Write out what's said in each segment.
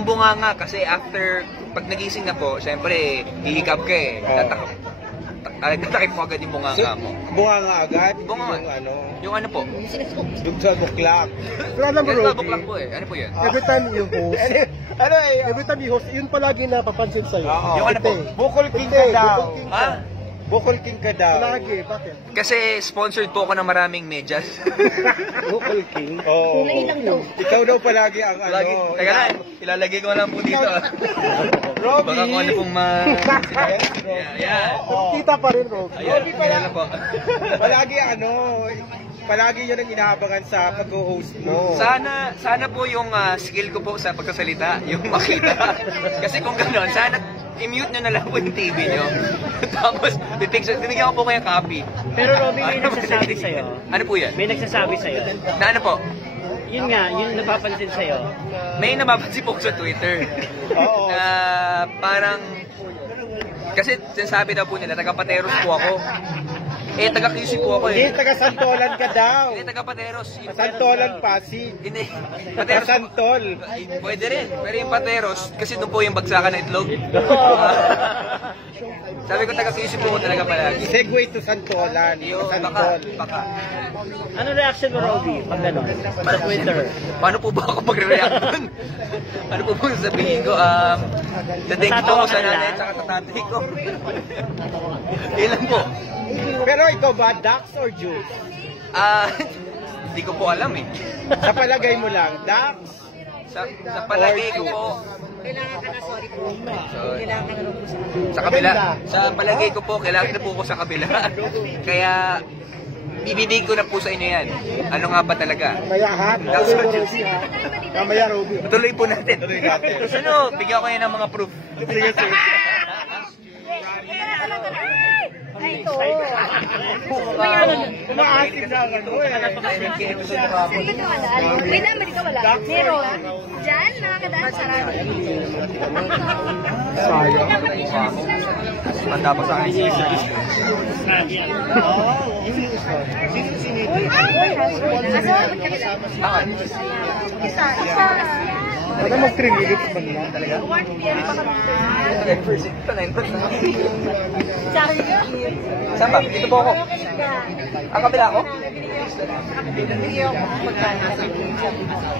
Yung bunganga kasi after, pag nagising na po, syempre, hihikap ka eh. Tatakip mo agad yung bunganga mo. Bunganga agad? Bunganga. Yung ano po? Yung 12 o'clock. Alam mo, Roby, 12 o'clock po eh. Ano po yan? every time you host, every time you host, yun palagi napapansin sa'yo. Yung ano po? Bukol King ka daw. Ha? Bukol King ka daw. Palagi, bakit? Kasi sponsored po ako ng maraming medyas. Bukol King? Oo. Ikaw daw palagi ang Lagi, ano. teka lang, ilalagay ko lang po dito. Robby! Baka kung ano pong yeah. Kita pa rin, Roby. Ayan, kilala po. Palagi yun ang inaabangan sa pag-host mo. Sana po yung skill ko po sa pagsasalita, yung makita. Kasi kung gano'n, sana i-mute nyo na lang po yung TV nyo. Tapos, binigyan ko po kayo copy. Pero Robby, may nagsasabi sa'yo. Ano po yan? May nagsasabi sa'yo. Na ano po? Yun nga, yun napapansin sa'yo. May napapansin po sa Twitter. Oo. Na parang, kasi sinasabi daw po nila, taga-Pateros po ako. Eh, taga-QC po ako eh. Hindi, taga-Santolan ka daw. Hindi, taga-Pateros. Santolan, Pasig. Hindi. Pateros. Santol. Pwede rin. Pero yung Pateros, kasi doon po yung bagsakan ng itlog. Sabi ko, taga-QC po ako talaga palagi. Segue to Santolan. Santol. Baka. Ano reaction mo, Robby, pag gano'n? Sa Twitter. Paano po ba ako magre-react dun? Ano po bang sabihin ko? Dating po ako sa nanay at saka sa tatay ko. Ilan po? Pero ikaw ba, Dax or Juice? Hindi ko po alam eh. Sa palagay mo lang, Dax? Sa palagay ko po, Kailangan ka na, sorry po. Kailangan ka na rin po sa sa kabila. Sa palagay ko po, kailangan na po ko sa kabila. Kaya, ibibig ko na po sa inyo yan. Ano nga ba talaga? Mamaya ha? Dax or Juice? Mamaya, Roby. Tuloy po natin. Gusto nyo, bigyan ko kayo ng mga proof. Ay, ito. Kumaasin na ano eh. May number ka wala? Meron. Diyan, nakakadaan sa radio. Manda pa sa akin. Isa. Ano mag 3 minutes ba nila? 1 p.m. pa kami. First, ito na yun. Sorry. Saan ba? Dito po ako. Ang kabila ako?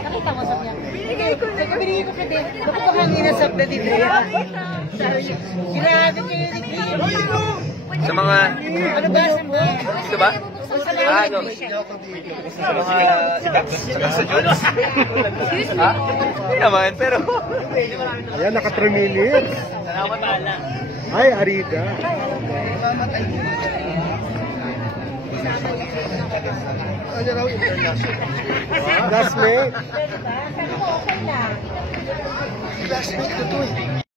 Nakita mo sa niya. Binigay ko ka din. Bakit ko hangin na sa dito? Grabe kayo ni Sa mga... Ano ba? Dito ba? Ano? Sa mga... Sa Jones? Ha? Hindi naman, pero... Ayan, naka 3 minutes. Salamat pala. Ay, Arida. Ano raw international? Classmate. Okay lang. Classmate ko to eh.